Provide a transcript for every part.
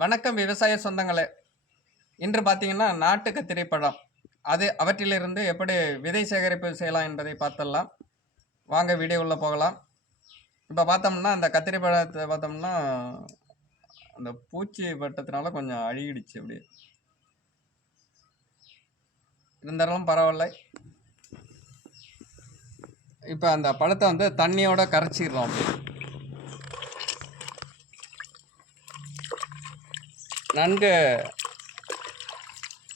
வணக்கம் விவசாய சொந்தங்களே. இன்று பார்த்தீங்கன்னா நாட்டு கத்திரி பழம் அது அவற்றிலிருந்து எப்படி விதை சேகரிப்பு செய்யலாம் என்பதை பார்த்துடலாம். வாங்க வீடியோ உள்ளே போகலாம். இப்போ பார்த்தோம்னா அந்த கத்திரி பழத்தை பார்த்தோம்னா அந்த பூச்சி பட்டத்தினால கொஞ்சம் அழுகிடுச்சு அப்படியே இருந்தாலும் பரவாயில்ல. இப்போ அந்த பழத்தை வந்து தண்ணியோட கரைச்சிடுறோம் அப்படி. நன்கு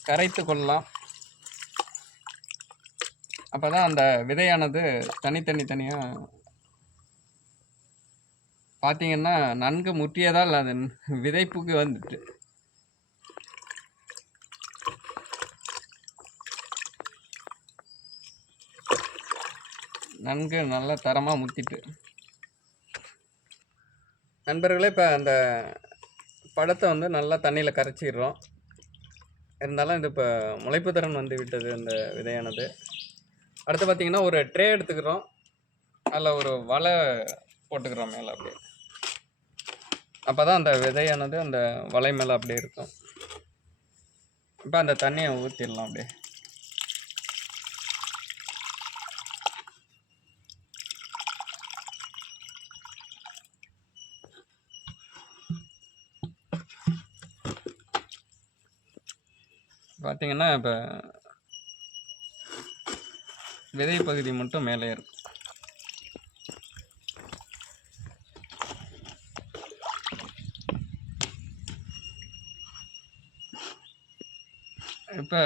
கரைத்து கொள்ளலாம். அப்போ தான் அந்த விதையானது தனித்தனி தனியாக பார்த்தீங்கன்னா நன்கு முற்றியதால் அது விதைப்புக்கு வந்துட்டு. நன்கு நல்ல தரமாக முத்திட்டு. நண்பர்களே இப்போ அந்த பழத்தை வந்து நல்லா தண்ணியில் கரைச்சிடுறோம். இருந்தாலும் இது இப்போ முளைப்பு திறன் வந்து விட்டது அந்த விதையானது. அடுத்து பார்த்திங்கன்னா ஒரு ட்ரே எடுத்துக்கிறோம். அதில் ஒரு வலை போட்டுக்கிறோம் மேலே அப்படியே. அப்போ தான் அந்த விதையானது அந்த வலை மேலே அப்படியே இருக்கும். இப்போ அந்த தண்ணியை ஊற்றிடலாம் அப்படியே. பார்த்தீங்கன்னா இப்போ விதை பகுதி மட்டும் மேலே இருக்கும் இப்போ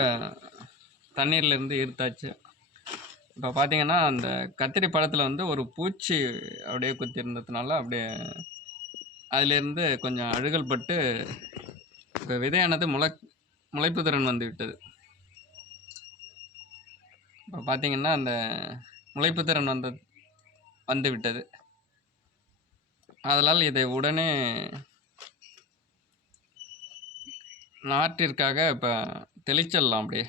தண்ணீர்லேருந்து ஈர்த்தாச்சு இப்போ பார்த்தீங்கன்னா அந்த கத்திரி பழத்தில் வந்து ஒரு பூச்சி அப்படியே குத்தி இருந்ததுனால அப்படியே அதிலேருந்து கொஞ்சம் அழுகல் பட்டு இப்போ விதையானது முளை முளைப்பு திறன் வந்துவிட்டது இப்போ பார்த்தீங்கன்னா அந்த முளைப்பு திறன் வந்து வந்துவிட்டது அதனால் இதை உடனே நாற்றிற்காக இப்போ தெளிச்சிடலாம் அப்படியே.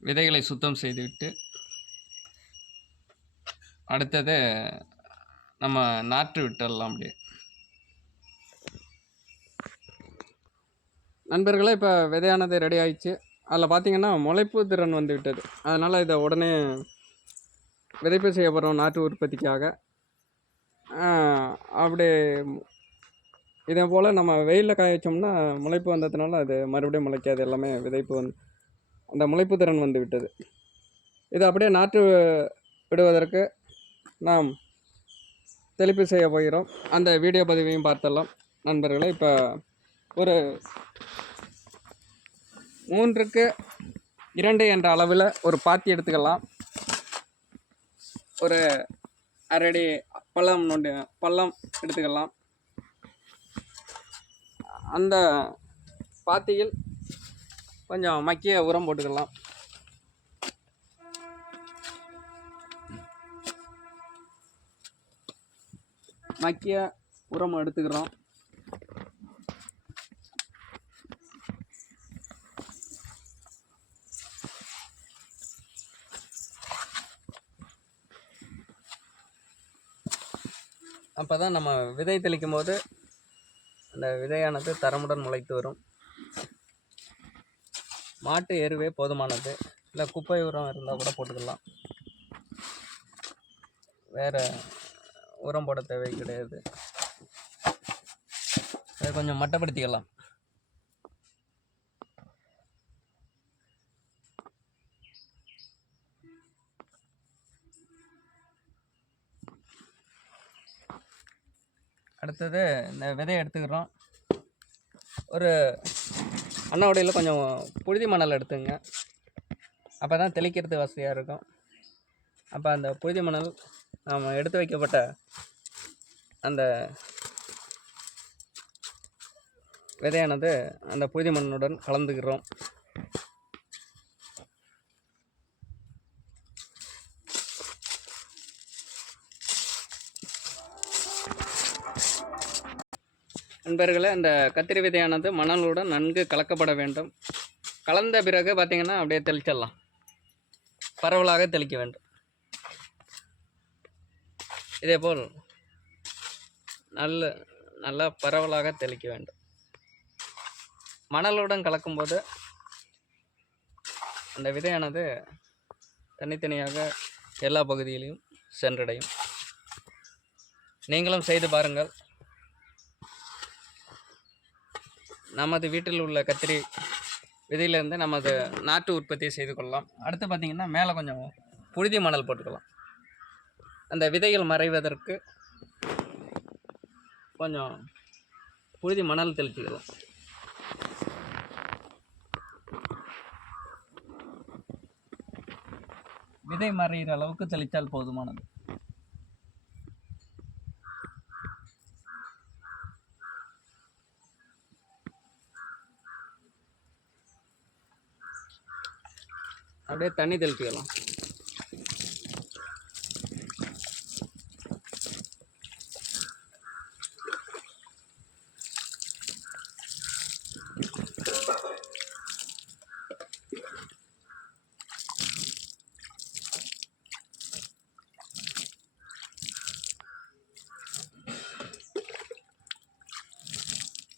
விதைகளை சுத்தம் செய்துவிட்டு அடுத்தது நம்ம நாற்று விட்டுடலாம் அப்படியே. நண்பர்களே இப்போ விதையானது ரெடி ஆயிடுச்சு. அதில் பார்த்திங்கன்னா முளைப்பு திறன் வந்து விட்டது அதனால் இதை உடனே விதைப்பு செய்ய போகிறோம் நாட்டு உற்பத்திக்காக. அப்படி இதே போல் நம்ம வெயிலில் காய வச்சோம்னா முளைப்பு வந்ததுனால அது மறுபடியும் முளைக்காது. எல்லாமே விதைப்பு வந்து அந்த முளைப்பு திறன் வந்து விட்டது. இது அப்படியே நாற்று விடுவதற்கு நாம் தெளிப்பு செய்ய போகிறோம். அந்த வீடியோ பதிவையும் பார்த்தலாம் நண்பர்களை இப்போ ஒரு மூன்றுக்கு இரண்டு என்ற அளவில் ஒரு பாத்தி எடுத்துக்கலாம். ஒரு அரடி பள்ளம் நோண்டி பள்ளம் எடுத்துக்கலாம். அந்த பாத்தியில் கொஞ்சம் மக்கிய உரம் போட்டுக்கலாம். மக்கிய உரம் எடுத்துக்கிறோம். அப்போ தான் நம்ம விதை தெளிக்கும் போது அந்த விதையானது தரமுடன் முளைத்து வரும். மாட்டு எருவே போதுமானது. இல்லை குப்பை உரம் இருந்தால் கூட போட்டுக்கலாம். வேறு உரம் போட தேவை கிடையாது. அதை கொஞ்சம் மட்டப்படுத்திக்கலாம். அடுத்தது இந்த விதையை எடுத்துக்கிறோம். ஒரு அன்னவடையில் கொஞ்சம் புழுதி மணல் எடுத்துங்க. அப்போ தான் தெளிக்கிறது வசதியாக இருக்கும். அப்போ அந்த புழுதி மணல் நாம் எடுத்து வைக்கப்பட்ட அந்த விதையானது அந்த புழுதி மண்ணுடன் கலந்துக்கிறோம். நண்பர்களே அந்த கத்திரி விதையானது மணலுடன் நன்கு கலக்கப்பட வேண்டும். கலந்த பிறகு பார்த்திங்கன்னா அப்படியே தெளிச்சிடலாம். பரவலாக தெளிக்க வேண்டும். இதேபோல் நல்ல நல்லா பரவலாக தெளிக்க வேண்டும். மணலுடன் கலக்கும்போது அந்த விதையானது தனித்தனியாக எல்லா பகுதியிலையும் சென்றடையும். நீங்களும் செய்து பாருங்கள். நமது வீட்டில் உள்ள கத்திரி விதையிலேருந்து நமது நாட்டு உற்பத்தியை செய்து கொள்ளலாம். அடுத்து பார்த்திங்கன்னா மேலே கொஞ்சம் புழுதி மணல் போட்டுக்கலாம். அந்த விதைகள் மறைவதற்கு கொஞ்சம் புழுதி மணல் தெளிச்சிக்கலாம். விதை மறைகிற அளவுக்கு தெளித்தால் போதுமானது. அப்படியே தண்ணி தெளிச்சுக்கலாம்.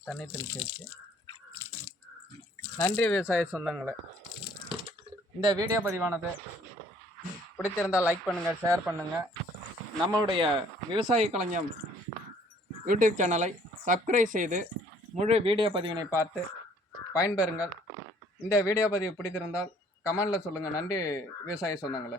தண்ணி தெளிச்சு வச்சு. நன்றி விவசாய சொந்தங்களை. இந்த வீடியோ பதிவானது பிடித்திருந்தால் லைக் பண்ணுங்கள் ஷேர் பண்ணுங்கள் நம்மளுடைய விவசாய கலைஞம் யூடியூப் சேனலை சப்ஸ்கிரைப் செய்து முழு வீடியோ பதிவினை பார்த்து பயன்பெறுங்கள். இந்த வீடியோ பதிவு பிடித்திருந்தால் கமெண்டில் சொல்லுங்கள் நன்றி விவசாய சொந்தங்களே.